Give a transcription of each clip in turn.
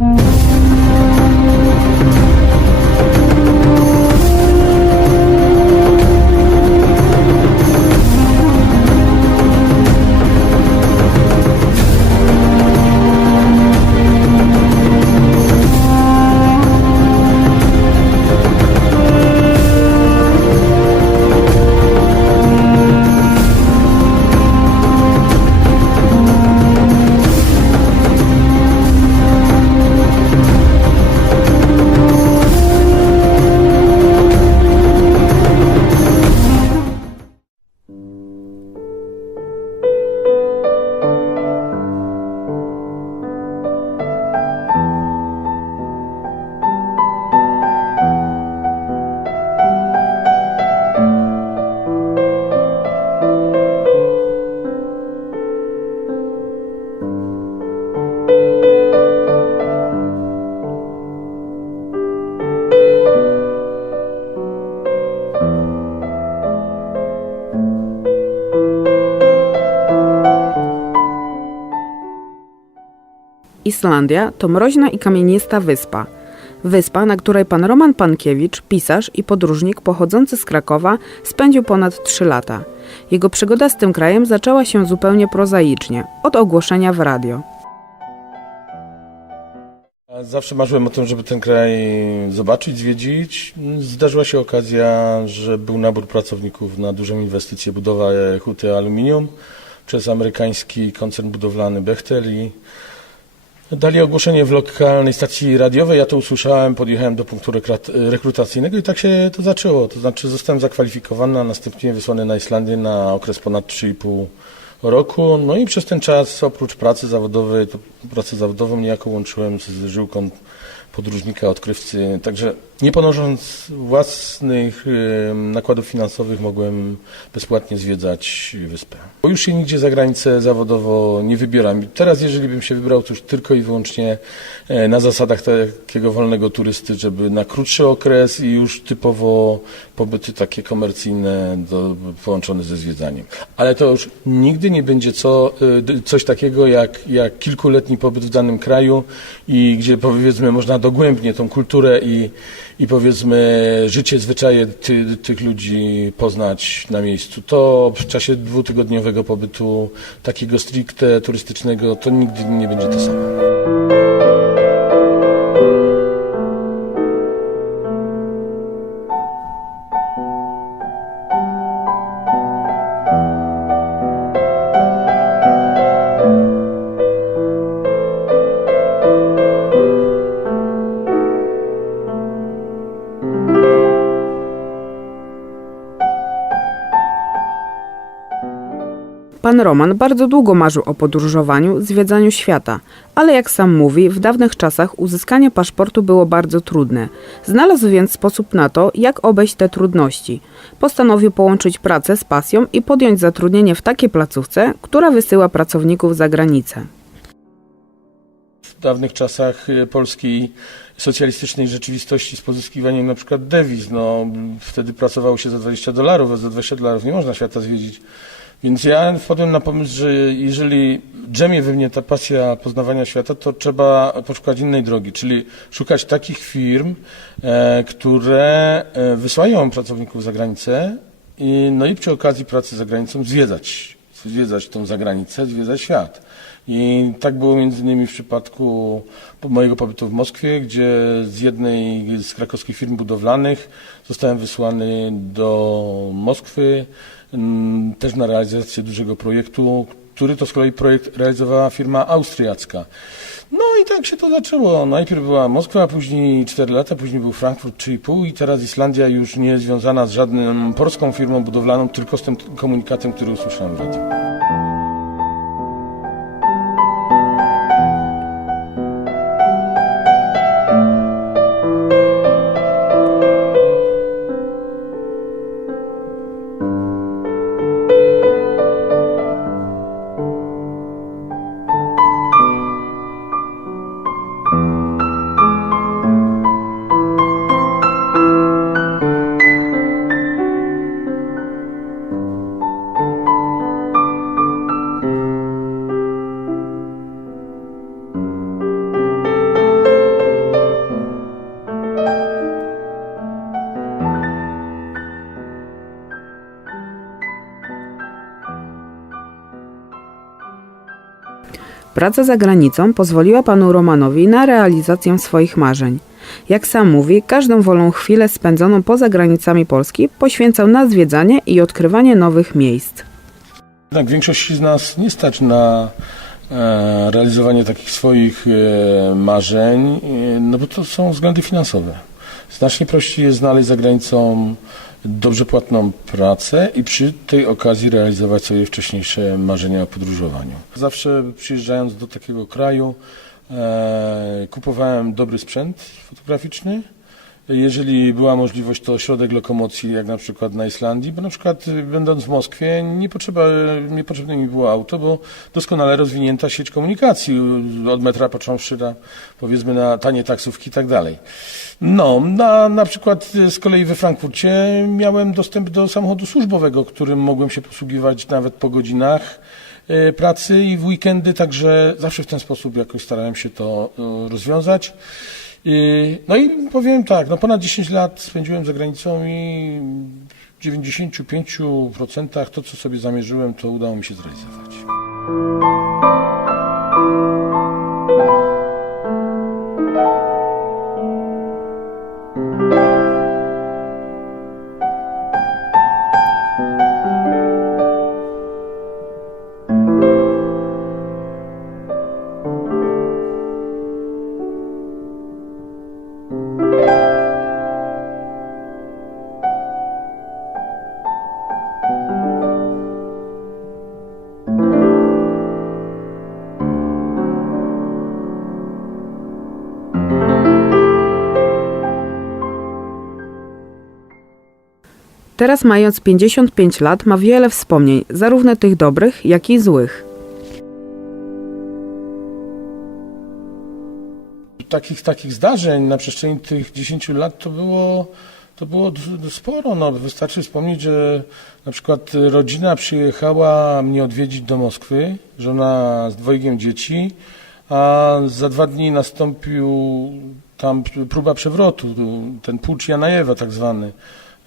Mm-hmm. Islandia to mroźna i kamienista wyspa. Wyspa, na której pan Roman Pankiewicz, pisarz i podróżnik pochodzący z Krakowa, spędził ponad 3 lata. Jego przygoda z tym krajem zaczęła się zupełnie prozaicznie, od ogłoszenia w radio. Zawsze marzyłem o tym, żeby ten kraj zobaczyć, zwiedzić. Zdarzyła się okazja, że był nabór pracowników na dużą inwestycję, budowę huty aluminium przez amerykański koncern budowlany Bechtel i dali ogłoszenie w lokalnej stacji radiowej. Ja to usłyszałem, podjechałem do punktu rekrutacyjnego i tak się to zaczęło. To znaczy zostałem zakwalifikowany, a następnie wysłany na Islandię na okres ponad 3,5 roku. No i przez ten czas oprócz pracy zawodowej, to pracę zawodową niejako łączyłem z żyłką podróżnika, odkrywcy. Także nie ponosząc własnych e, nakładów finansowych mogłem bezpłatnie zwiedzać wyspę. Bo już się nigdzie za granicę zawodowo nie wybieram. Teraz jeżeli bym się wybrał, to już tylko i wyłącznie e, na zasadach takiego wolnego turysty, żeby na krótszy okres i już typowo pobyty takie komercyjne do, połączone ze zwiedzaniem. Ale to już nigdy nie będzie co, y, coś takiego jak, jak kilkuletni pobyt w danym kraju i gdzie powiedzmy można dogłębnie tą kulturę i, i powiedzmy życie, zwyczaje ty, tych ludzi poznać na miejscu. To w czasie dwutygodniowego pobytu takiego stricte turystycznego to nigdy nie będzie to samo. Roman bardzo długo marzył o podróżowaniu, zwiedzaniu świata, ale jak sam mówi, w dawnych czasach uzyskanie paszportu było bardzo trudne. Znalazł więc sposób na to, jak obejść te trudności. Postanowił połączyć pracę z pasją i podjąć zatrudnienie w takiej placówce, która wysyła pracowników za granicę. w dawnych czasach y, polskiej socjalistycznej rzeczywistości z pozyskiwaniem na przykład dewiz. No, wtedy pracowało się za 20 dolarów, a za 20 dolarów nie można świata zwiedzić. Więc ja wpadłem na pomysł, że jeżeli drzemie we mnie ta pasja poznawania świata, to trzeba poszukać innej drogi, czyli szukać takich firm, e, które e, wysyłają pracowników za granicę i, no i przy okazji pracy za granicą zwiedzać, zwiedzać tą zagranicę, zwiedzać świat. I tak było między innymi w przypadku mojego pobytu w Moskwie, gdzie z jednej z krakowskich firm budowlanych zostałem wysłany do Moskwy też na realizację dużego projektu, który to z kolei projekt realizowała firma austriacka. No i tak się to zaczęło. Najpierw była Moskwa, później 4 lata, później był Frankfurt 3,5 i teraz Islandia już nie jest związana z żadną polską firmą budowlaną, tylko z tym komunikatem, który usłyszałem w radiu. Praca za granicą pozwoliła panu Romanowi na realizację swoich marzeń. Jak sam mówi, każdą wolną chwilę spędzoną poza granicami Polski poświęcał na zwiedzanie i odkrywanie nowych miejsc. Jednak większość z nas nie stać na e, realizowanie takich swoich e, marzeń, e, no bo to są względy finansowe. Znacznie prościej jest znaleźć za granicą dobrze płatną pracę i przy tej okazji realizować swoje wcześniejsze marzenia o podróżowaniu. Zawsze przyjeżdżając do takiego kraju e, kupowałem dobry sprzęt fotograficzny. Jeżeli była możliwość, to środek lokomocji, jak na przykład na Islandii, bo na przykład y, będąc w Moskwie nie, potrzeba, nie potrzebne mi było auto, bo doskonale rozwinięta sieć komunikacji, y, od metra począwszy na, powiedzmy na tanie taksówki i tak dalej. No, na, na przykład y, z kolei we Frankfurcie miałem dostęp do samochodu służbowego, którym mogłem się posługiwać nawet po godzinach y, pracy i w weekendy, także zawsze w ten sposób jakoś starałem się to y, rozwiązać. I- No i powiem tak, no ponad 10 lat spędziłem za granicą i w 95% to, co sobie zamierzyłem, to udało mi się zrealizować. Teraz mając 55 lat ma wiele wspomnień, zarówno tych dobrych, jak i złych. Takich, takich zdarzeń na przestrzeni tych 10 lat to było, to było sporo. No, wystarczy wspomnieć, że na przykład rodzina przyjechała mnie odwiedzić do Moskwy, żona z dwojgiem dzieci, a za dwa dni nastąpił tam próba przewrotu, ten pucz Janajewa tak zwany.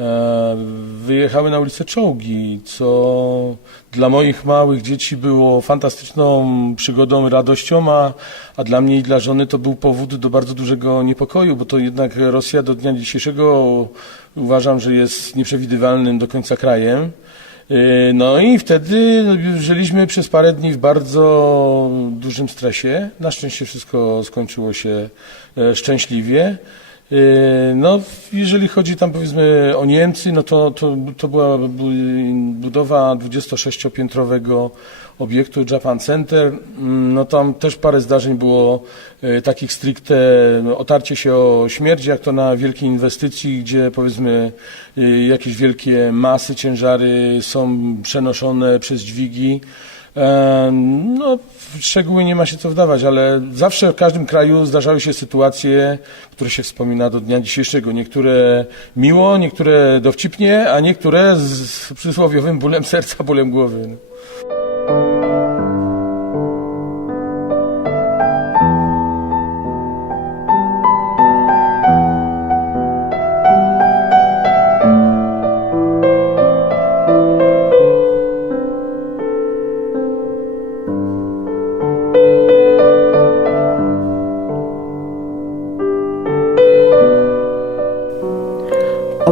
E, Wyjechały na ulicę czołgi, co dla moich małych dzieci było fantastyczną przygodą, radością, a, a dla mnie i dla żony to był powód do bardzo dużego niepokoju, bo to jednak Rosja do dnia dzisiejszego uważam, że jest nieprzewidywalnym do końca krajem. Yy, No i wtedy żyliśmy przez parę dni w bardzo dużym stresie. Na szczęście wszystko skończyło się e, szczęśliwie. Yy, No, jeżeli chodzi tam powiedzmy o Niemcy, no to, to, to była bu- budowa 26-piętrowego obiektu Japan Center. Mm, No tam też parę zdarzeń było e, takich stricte no, otarcie się o śmierć, jak to na wielkiej inwestycji, gdzie powiedzmy e, jakieś wielkie masy, ciężary są przenoszone przez dźwigi. E, No, w szczegóły nie ma się co wdawać, ale zawsze w każdym kraju zdarzały się sytuacje, które się wspomina do dnia dzisiejszego. Niektóre miło, niektóre dowcipnie, a niektóre z, przysłowiowym bólem serca, bólem głowy.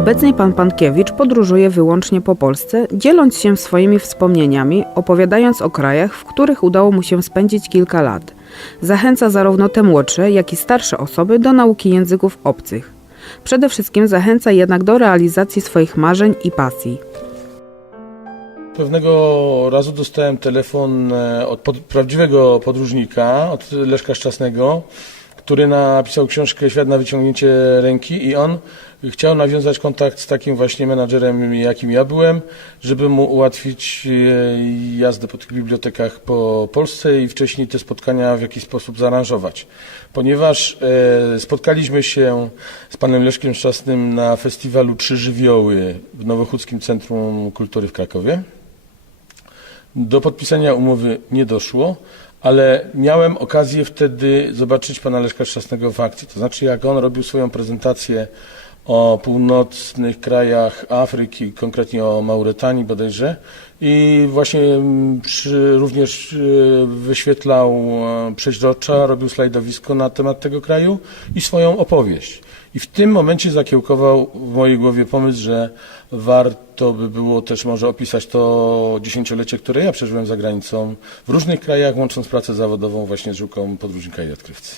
Obecnie pan Pankiewicz podróżuje wyłącznie po Polsce, dzieląc się swoimi wspomnieniami, opowiadając o krajach, w których udało mu się spędzić kilka lat. Zachęca zarówno te młodsze, jak i starsze osoby do nauki języków obcych. Przede wszystkim zachęca jednak do realizacji swoich marzeń i pasji. Pewnego razu dostałem telefon e, od pod, prawdziwego podróżnika, od Leszka Szczasnego, który napisał książkę Świat na wyciągnięcie ręki i on chciał nawiązać kontakt z takim właśnie menadżerem, jakim ja byłem, żeby mu ułatwić e, jazdę po tych bibliotekach po Polsce i wcześniej te spotkania w jakiś sposób zaaranżować. Ponieważ e, spotkaliśmy się z panem Leszkiem Szczasnym na festiwalu Trzy Żywioły w Nowochódzkim Centrum Kultury w Krakowie. Do podpisania umowy nie doszło, ale miałem okazję wtedy zobaczyć pana Leszka Szczasnego w akcji. To znaczy, jak on robił swoją prezentację o północnych krajach Afryki, konkretnie o Mauretanii bodajże. I właśnie mm, przy, również y, wyświetlał e, przeźrocza, robił slajdowisko na temat tego kraju i swoją opowieść. I w tym momencie zakiełkował w mojej głowie pomysł, że warto by było też może opisać to dziesięciolecie, które ja przeżyłem za granicą w różnych krajach, łącząc pracę zawodową właśnie z sztuką podróżnika i odkrywcy.